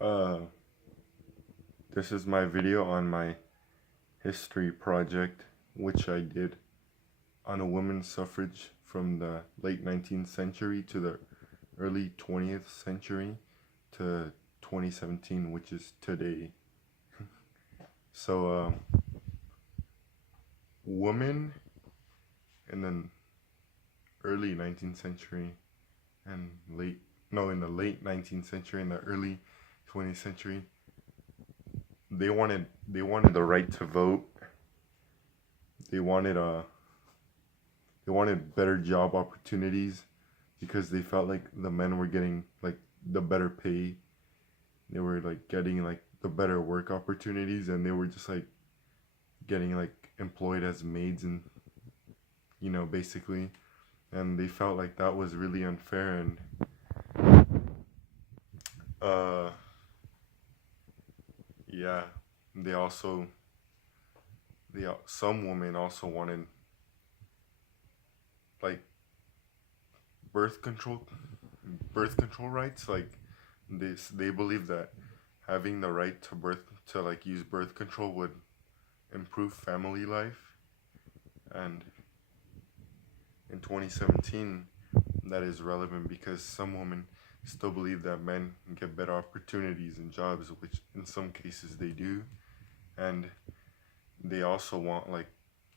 Uh, this is my video on my history project, which I did on a women's suffrage from the late 19th century to the early 20th century to 2017, which is today. So, women in the early 19th century and in the late 19th century and the early 20th century, they wanted the right to vote. They wanted they wanted better job opportunities because they felt like the men were getting like the better pay. They were like getting like the better work opportunities, and they were just like getting like employed as maids and basically, and they felt like that was really unfair. And uh yeah, they also some women also wanted like birth control birth control rights. Like they believe that having the right to like use birth control would improve family life. And in 2017, that is relevant because some women still believe that men get better opportunities and jobs, which in some cases they do. And they also want like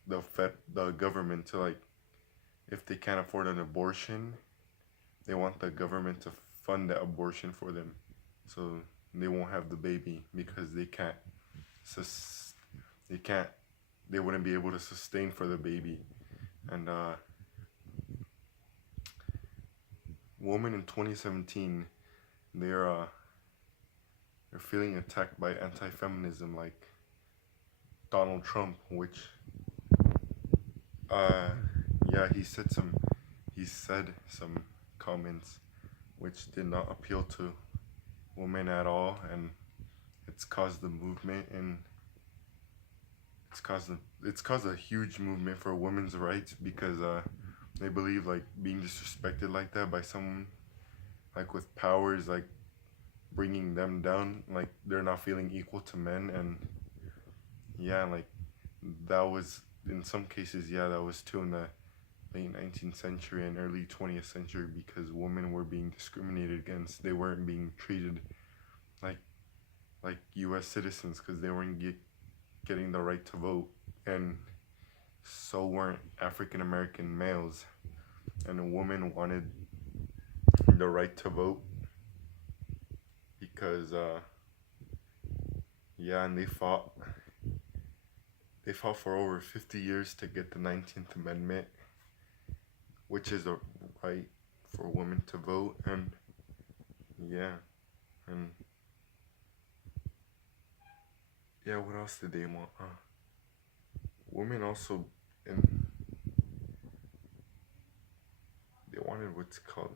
the government to, like, if they can't afford an abortion, they want the government to fund that abortion for them, so they won't have the baby because sus- they can't they wouldn't be able to sustain for the baby. And women in 2017, they're uh they're feeling attacked by anti-feminism, like Donald Trump, which uh yeah, he said some comments which did not appeal to women at all, and it's caused the movement, and it's caused a huge movement for women's rights because they believe like being disrespected like that by someone like with powers, like bringing them down, like they're not feeling equal to men. And yeah, like that was in some cases, yeah, that was too in the late 19th century and early 20th century because women were being discriminated against. They weren't being treated like US citizens because they weren't getting the right to vote, and so weren't African American males. And a woman wanted the right to vote because yeah, and they fought for over 50 years to get the 19th Amendment, which is a right for women to vote. And yeah, and yeah, what else did they want? Women also, and they wanted what's called,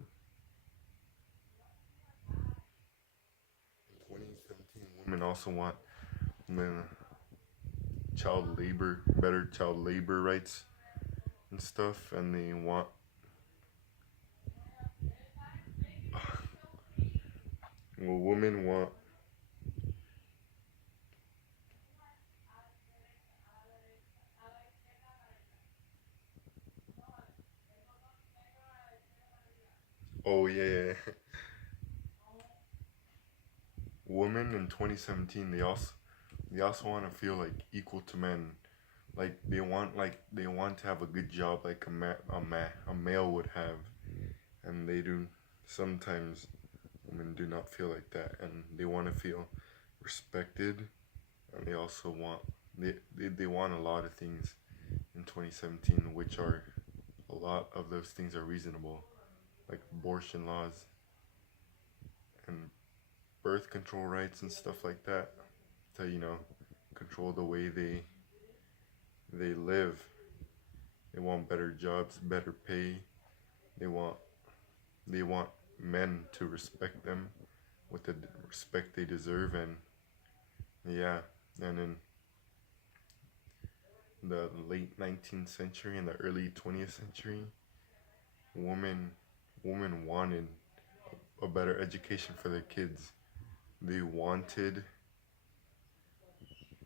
in 2017, women also want the better child labor rights and stuff, and they want, well, women want, oh yeah, yeah, yeah. Women in 2017, they also want to feel like equal to men. Like they want to have a good job like a male would have, and they do sometimes. Women do not feel like that, and they want to feel respected, and they also want they want a lot of things in 2017, which are a lot of those things are reasonable, like abortion laws and birth control rights and stuff like that, to control the way they live. They want better jobs, better pay. They want they want men to respect them with the respect they deserve. And yeah, and in the late 19th century and the early 20th century, women women wanted a better education for their kids they wanted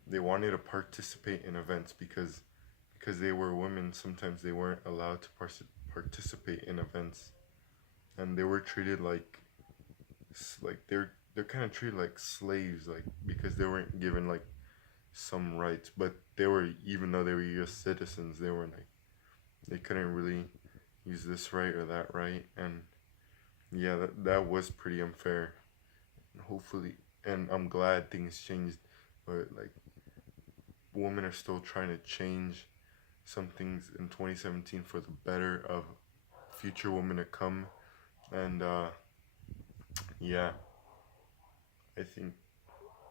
they wanted to participate in events because they were women. Sometimes they weren't allowed to participate in events, and they were treated like they're kind of treated like slaves, like because they weren't given like some rights. But they were, even though they were U.S. citizens, they were like they couldn't really use this right or that right, and yeah, that was pretty unfair. Hopefully, and I'm glad things changed, but like women are still trying to change some things in 2017 for the better of future women to come. And yeah, I think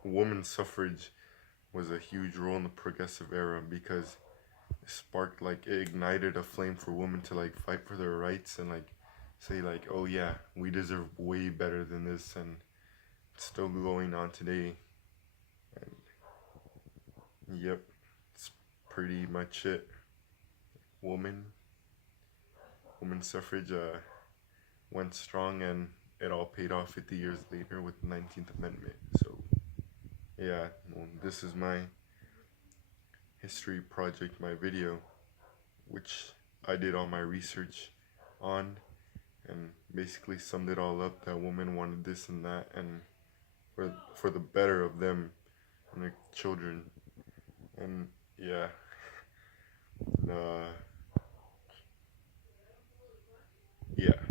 women's suffrage was a huge role in the progressive era because it sparked, like, it ignited a flame for women to like fight for their rights and like say like, oh yeah, we deserve way better than this. And it's still going on today. And yep, it's pretty much it. woman Women's suffrage went strong, and it all paid off 50 years later with the 19th Amendment. So yeah, well, this is my history project, my video, which I did all my research on and basically summed it all up, that women wanted this and that, and for the better of them and their children. And yeah, uh, yeah.